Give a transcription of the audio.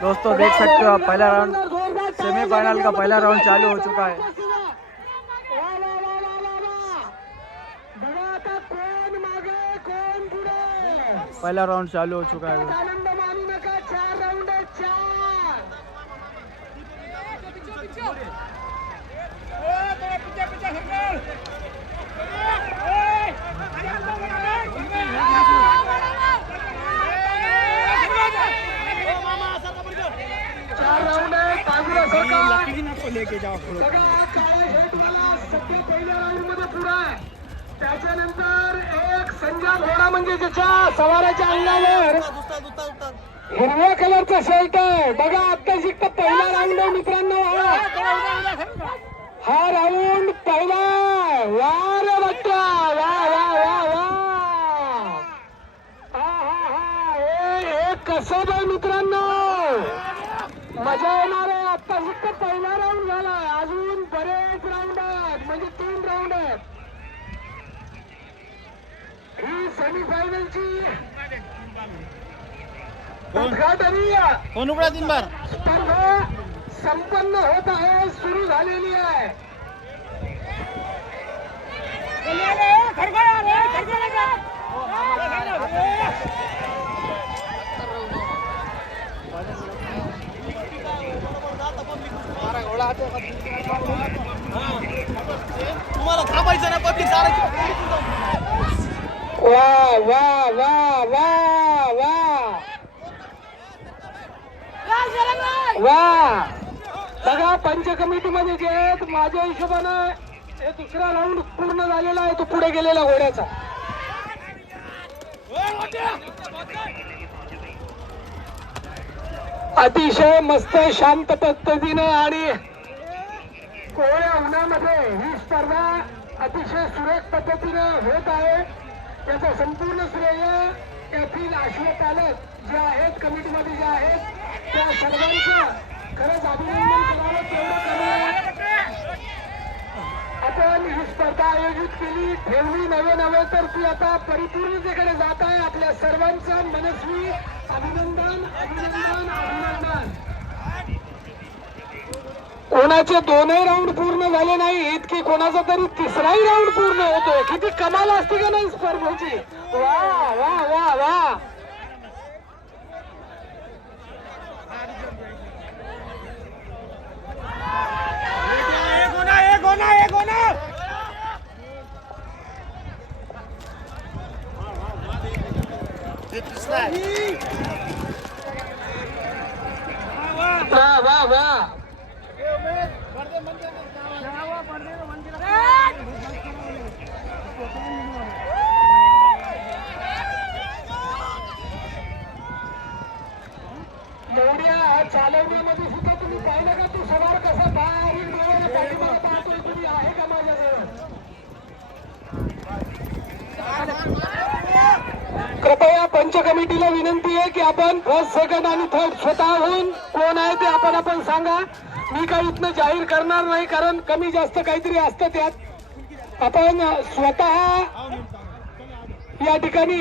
दोस्तों देख सकते हो आप, पहला राउंड सेमीफाइनल का पहला राउंड चालू हो चुका है। पहला राउंड चालू हो चुका है। लेके जाओ पहिल्या राऊंड मध्ये पुढा आहे। त्याच्यानंतर एक संजय घोडा म्हणजे ज्याच्या सवाराच्या अंगावर हिरव्या कलरचा शर्ट आहे बघा। आता शिकता पहिला राऊंड आहे मित्रांनो, हा राऊंड पहिला। वा रे बट्टा, वा वा वा वा, हा हा हा, हे कसं आहे मित्रांनो, मजा येणार आहे। आता फक्त पहिला राऊंड झाला, अजून बरेच राऊंड आहेत, म्हणजे 3 राऊंड आहेत। ही सेमीफायनलची उद्घाटनीय स्पर्धा संपन्न होत आहे, सुरू झालेली आहे। तुम्हाला थांबायचं ना, पब्लिक सारायची। वा वा वा वा वा वा, बघा पंच कमिटी मध्ये जे आहेत, माझ्या हिशोबानं हे दुसरा राऊंड पूर्ण झालेला आहे, तो पुढे गेलेला घोड्याचा। अतिशय मस्त शांत पद्धतीनं आणि कोवळ्या उन्हामध्ये ही स्पर्धा अतिशय सुरेख पद्धतीनं होत आहे। त्याचं संपूर्ण श्रेय त्यातील अश्वपालक जे आहेत, कमिटीमध्ये जे आहेत, त्या सर्वांचं खरंच अभिनंदन करावं, तेवढं कमी आहे। आपण ही स्पर्धा आयोजित केली, ठेवली नव्हे तर ती आता परिपूर्णतेकडे जात आहे। आपल्या सर्वांचं मनस्वी अभिनंदन अभिनंदन अभिनंदन। कोणाचे 2ही राऊंड पूर्ण झाले नाही, इतकी कोणाचा तरी 3राही राऊंड पूर्ण होतोय। किती कमाल असते का नाही स्पर्धेची, वा वा वा वा। वा वा वा, एवढ्या चालवण्यामध्ये सुद्धा तुम्ही पाहिलं का, तू सवार कसा बाहेर डोळ्याला पाठीमागे पाहतोय, तुम्ही आहे का माझ्याजवळ? कृपया पंच कमिटीला विनंती आहे की आपण फर्स्ट सेकंड आणि थर्ड स्वतःहून कोण आहे ते आपण सांगा। मी काही इथनं जाहीर करणार नाही, कारण कमी जास्त काहीतरी असतं त्यात। आपण स्वतः या ठिकाणी